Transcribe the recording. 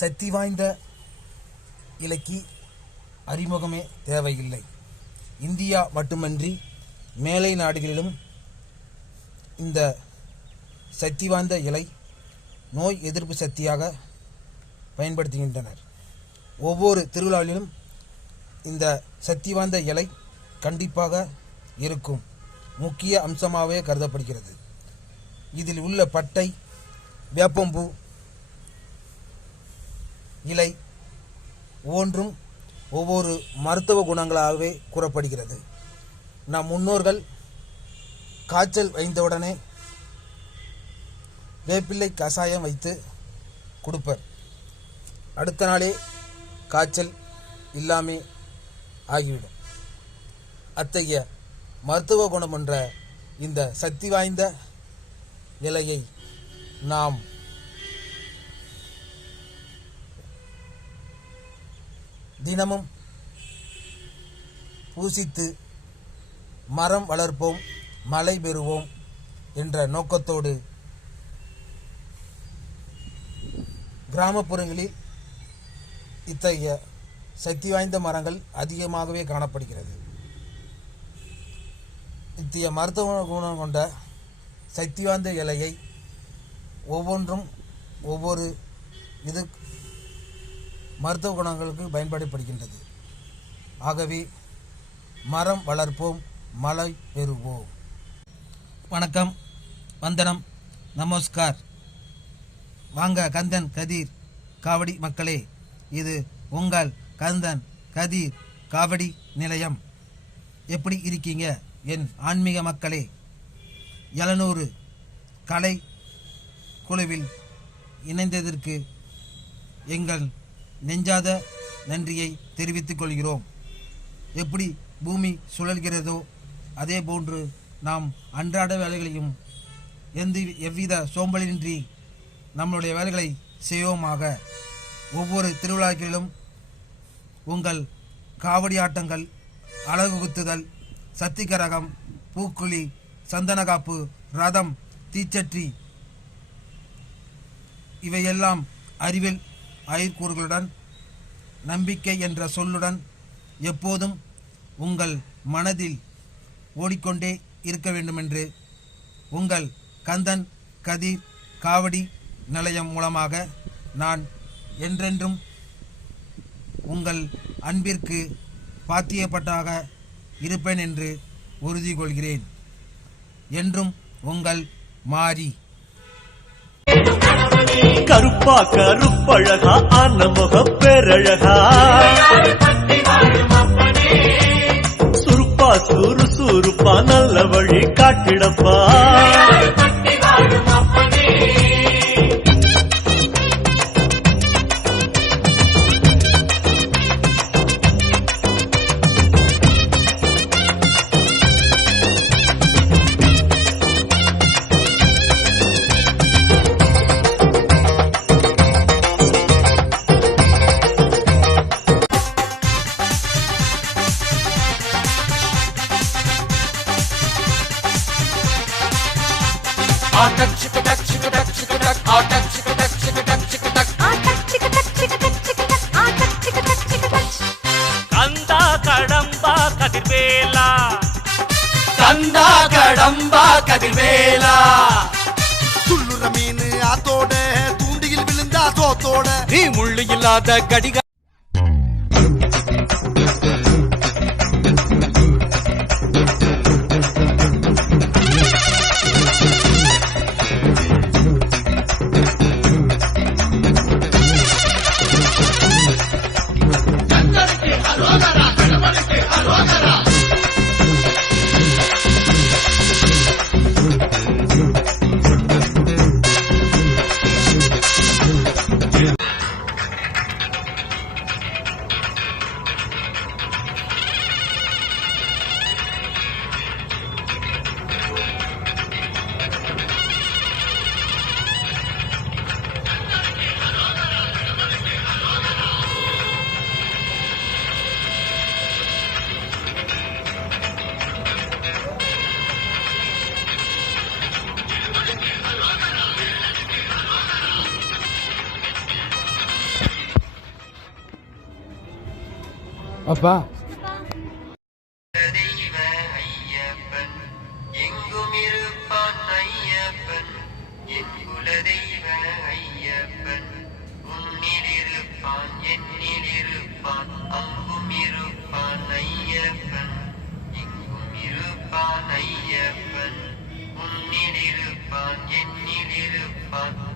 சக்தி வாய்ந்த இலைக்கு அறிமுகமே தேவையில்லை. இந்தியா மட்டுமன்றி மேலை நாடுகளிலும் இந்த சக்தி வாய்ந்த இலை நோய் எதிர்ப்பு சக்தியாக பயன்படுத்துகின்றனர். ஒவ்வொரு திருவிழாவிலும் இந்த சக்தி வாய்ந்த இலை கண்டிப்பாக இருக்கும். முக்கிய அம்சமாகவே கருதப்படுகிறது. இதில் உள்ள பட்டை வேப்பம்பூ இலை ஒவ்வொன்றும் ஒவ்வொரு மருத்துவ குணங்களாகவே கூறப்படுகிறது. நம் முன்னோர்கள் காய்ச்சல் வைந்தவுடனே வேப்பிள்ளை கஷாயம் வைத்து கொடுப்பர். அடுத்த நாளே காய்ச்சல் இல்லாமே ஆகிவிடும். அத்தகைய மருத்துவ குணம் என்ற இந்த சக்தி வாய்ந்த இலையை நாம் தினமும் பூசித்து மரம் வளர்ப்போம் மழை பெறுவோம் என்ற நோக்கத்தோடு கிராமப்புறங்களில் இத்தகைய சக்தி வாய்ந்த மரங்கள் அதிகமாகவே காணப்படுகிறது. இத்தகைய மருத்துவ குணம் கொண்ட சக்தி வாய்ந்த இலையை ஒவ்வொன்றும் ஒவ்வொரு இது மருத்துவ குணங்களுக்கு பயன்படுத்தப்படுகின்றது ஆகவே மரம் வளர்ப்போம் மழை பெறுவோம். வணக்கம் வந்தனம் நமஸ்கார். வாங்க கந்தன் கதிர் காவடி மக்களே இது உங்கள் கந்தன் கதிர் காவடி நிலையம். எப்படி இருக்கீங்க என் ஆன்மீக மக்களே? எழுநூறு கலை குழுவில் இணைந்ததற்கு எங்கள் நெஞ்சாத நன்றியை தெரிவித்துக் கொள்கிறோம். எப்படி பூமி சுழல்கிறதோ அதே போன்று நாம் அன்றாட வேலைகளையும் எந்த எவ்வித சோம்பலின்றி நம்மளுடைய வேலைகளை செய்வோமாக. ஒவ்வொரு திருவிழாக்களிலும் உங்கள் காவடி ஆட்டங்கள் அழகு குத்துதல் சத்திகரகம் பூக்குழி சந்தனகாப்பு ரதம் தீச்சற்றி இவையெல்லாம் அறிவில் ஐக்கூறுகளுடன் நம்பிக்கை என்ற சொல்லுடன் எப்போதும் உங்கள் மனதில் ஓடிக்கொண்டே இருக்க வேண்டுமென்று உங்கள் கந்தன் கதிர் காவடி நிலையம் மூலமாக நான் என்றென்றும் உங்கள் அன்பிற்கு பாத்தியப்பட்டாக இருப்பேன் என்று உறுதி கொள்கிறேன் என்றும் உங்கள் மாறி கருப்பா கருப்பழகா ஆன முகம் பேரழகா. சுருப்பா சுறுசுறுப்பா நல்ல வழி காட்டிடப்பா. கந்தா கடம்பா கதிர்வேலா. கந்தா கடம்பா கதிர்வேலா. துள்ளுற மீன் ஆத்தோட தூண்டியில் விழுந்தா சோத்தோட நீ முள்ளு இல்லாத கடிக அப்பா. இருப்பான் என்னில் இருப்பான்.